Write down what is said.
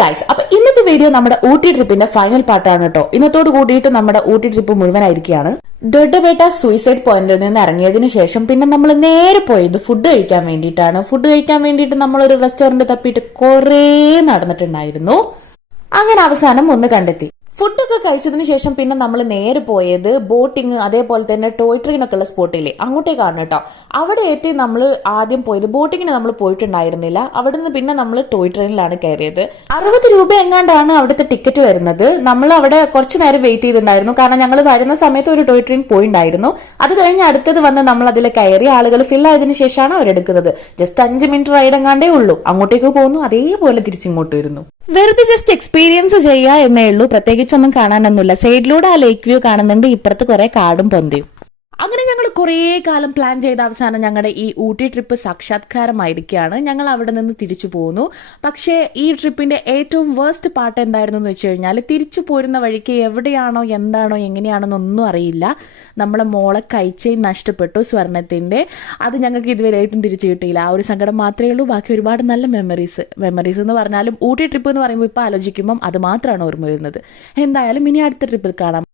Guys, അപ്പൊ ഇന്നത്തെ video നമ്മുടെ ഊട്ടി ട്രിപ്പിന്റെ ഫൈനൽ പാർട്ടാണ് കേട്ടോ. ഇന്നത്തോട് കൂടിയിട്ട് നമ്മുടെ ഊട്ടി ട്രിപ്പ് മുഴുവനായിരിക്കുകയാണ്. ദൊഡ്ഡപേട്ട സൂയിസൈഡ് പോയിന്റിൽ നിന്ന് ഇറങ്ങിയതിനു ശേഷം പിന്നെ നമ്മൾ നേരെ പോയത് ഫുഡ് കഴിക്കാൻ വേണ്ടിയിട്ടാണ്. ഫുഡ് കഴിക്കാൻ വേണ്ടിയിട്ട് നമ്മളൊരു റെസ്റ്റോറന്റ് തപ്പിയിട്ട് കുറേ നടന്നിട്ടുണ്ടായിരുന്നു. അങ്ങനെ അവസാനം ഒന്ന് കണ്ടെത്തി. ഫുഡൊക്കെ കഴിച്ചതിന് ശേഷം പിന്നെ നമ്മൾ നേരെ പോയത് ബോട്ടിങ്, അതേപോലെ തന്നെ ടോയ് ട്രെയിൻ ഒക്കെ ഉള്ള സ്പോട്ടില്ലേ അങ്ങോട്ടേക്കാണ് കേട്ടോ. അവിടെ എത്തി നമ്മൾ ആദ്യം പോയത് ബോട്ടിങ്ങിന് നമ്മൾ പോയിട്ടുണ്ടായിരുന്നില്ല. അവിടെ നിന്ന് പിന്നെ നമ്മൾ ടോയ് ട്രെയിനിലാണ് കയറിയത്. 60 രൂപ എങ്ങാണ്ടാണ് അവിടുത്തെ ടിക്കറ്റ് വരുന്നത്. നമ്മൾ അവിടെ കുറച്ചു നേരം വെയിറ്റ് ചെയ്തിട്ടുണ്ടായിരുന്നു. കാരണം ഞങ്ങൾ വരുന്ന സമയത്ത് ഒരു ടോയ് ട്രെയിൻ പോയിണ്ടായിരുന്നു. അത് കഴിഞ്ഞ് അടുത്തത് വന്ന് നമ്മൾ അതിൽ കയറി ആളുകൾ ഫിൽ ആയതിനു ശേഷമാണ് അവരെടുക്കുന്നത്. ജസ്റ്റ് 5 മിനിറ്റ് റൈഡ് എങ്ങാണ്ടേ ഉള്ളൂ. അങ്ങോട്ടേക്ക് പോകുന്നു, അതേപോലെ തിരിച്ചിങ്ങോട്ട് വരുന്നു. വെറുതെ ജസ്റ്റ് എക്സ്പീരിയൻസ് ചെയ്യുക എന്നേ ഉള്ളൂ. പ്രത്യേകിച്ചൊന്നും കാണാനൊന്നുമില്ല. സൈഡിലൂടെ ആ ലേക്ക് വ്യൂ കാണുന്നുണ്ട്, ഇപ്പുറത്ത് കുറെ കാടും പൊന്തിയും. അങ്ങനെ ഞങ്ങൾ കുറേ കാലം പ്ലാൻ ചെയ്ത അവസാനം ഞങ്ങളുടെ ഈ ഊട്ടി ട്രിപ്പ് സാക്ഷാത്കാരമായിരിക്കുകയാണ്. ഞങ്ങൾ അവിടെ നിന്ന് തിരിച്ചു പോകുന്നു. പക്ഷേ ഈ ട്രിപ്പിന്റെ ഏറ്റവും വേസ്റ്റ് പാർട്ട് എന്തായിരുന്നു എന്ന് വെച്ച് കഴിഞ്ഞാൽ, തിരിച്ചു പോരുന്ന വഴിക്ക് എവിടെയാണോ എന്താണോ എങ്ങനെയാണെന്നൊന്നും അറിയില്ല. നമ്മളെ മോളെ കൈച്ചെയിൻ നഷ്ടപ്പെട്ടു, സ്വർണത്തിന്റെ. അത് ഞങ്ങൾക്ക് ഇതുവരെയായിട്ടും തിരിച്ചു കിട്ടിയില്ല. ആ ഒരു സങ്കടം മാത്രമേ ഉള്ളൂ. ബാക്കി ഒരുപാട് നല്ല മെമ്മറീസ് എന്ന് പറഞ്ഞാലും ഊട്ടി ട്രിപ്പ് എന്ന് പറയുമ്പോൾ ഇപ്പോൾ ആലോചിക്കുമ്പം അത് മാത്രമാണ് ഓർമ്മ വരുന്നത്. എന്തായാലും ഇനി അടുത്ത ട്രിപ്പിൽ കാണാം.